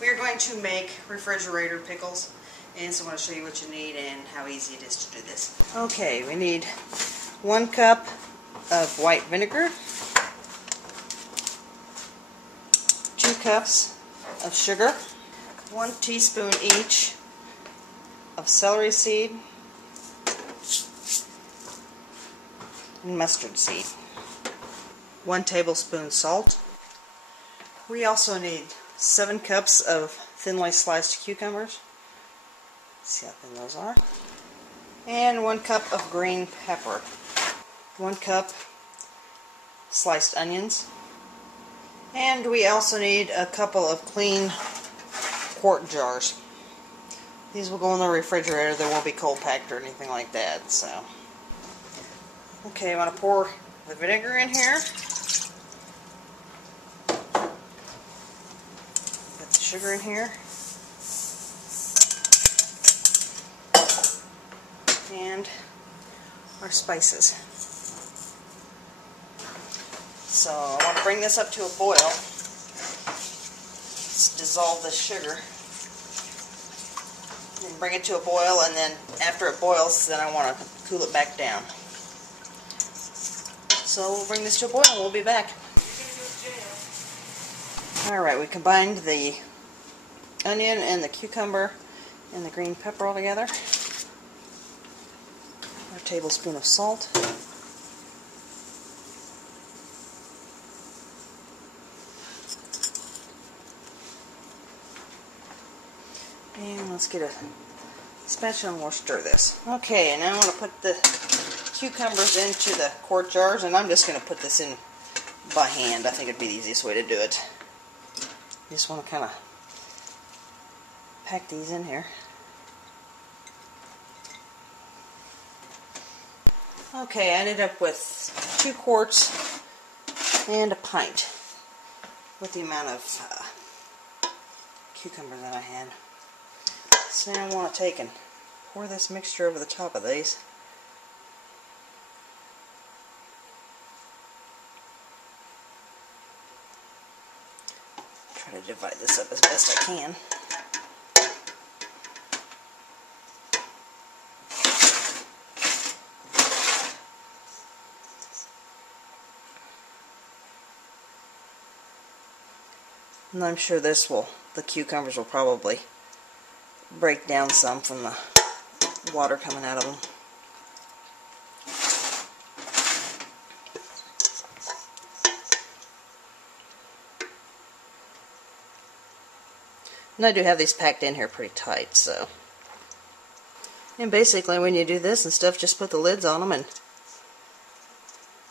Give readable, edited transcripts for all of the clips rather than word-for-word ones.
We are going to make refrigerator pickles, and so I want to show you what you need and how easy it is to do this. Okay, we need 1 cup of white vinegar, 2 cups of sugar, 1 teaspoon each of celery seed and mustard seed, 1 tablespoon salt. We also need 7 cups of thinly sliced cucumbers. See how thin those are. And 1 cup of green pepper. 1 cup sliced onions. And we also need a couple of clean quart jars. These will go in the refrigerator. They won't be cold packed or anything like that. So, okay, I want to pour the vinegar in here. Put the sugar in here. And our spices. So I want to bring this up to a boil. Let's dissolve the sugar. And bring it to a boil, and then after it boils, then I want to cool it back down. So we'll bring this to a boil and we'll be back. Alright, we combined the onion and the cucumber and the green pepper all together. A tablespoon of salt. And let's get a spatula and we'll stir this. Okay, and now I want to put the cucumbers into the quart jars, and I'm just going to put this in by hand. I think it'd be the easiest way to do it. You just want to kind of pack these in here. Okay, I ended up with 2 quarts and a pint with the amount of cucumber that I had. So now I want to take and pour this mixture over the top of these. Try to divide this up as best I can. And I'm sure the cucumbers will probably break down some from the water coming out of them. And I do have these packed in here pretty tight, so. And basically when you do this and stuff, just put the lids on them and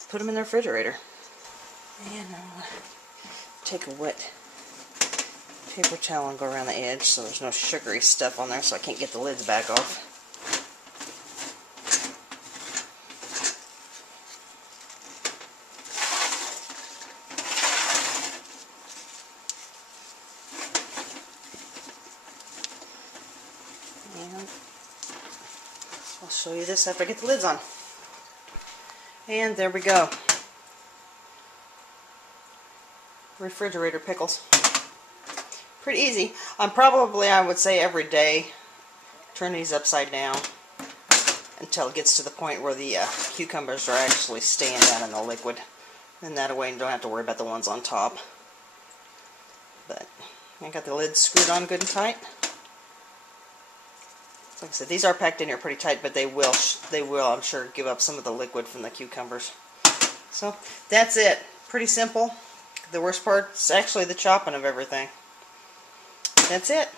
put them in the refrigerator. And I'm going to take a wet paper towel and go around the edge so there's no sugary stuff on there, so I can't get the lids back off. And I'll show you this after I get the lids on. And there we go. Refrigerator pickles. Pretty easy. I would say every day, turn these upside down until it gets to the point where the cucumbers are actually staying down in the liquid. And that way you don't have to worry about the ones on top. But I got the lids screwed on good and tight. Like I said, these are packed in here pretty tight, but they will, I'm sure, give up some of the liquid from the cucumbers. So that's it. Pretty simple. The worst part is actually the chopping of everything. That's it.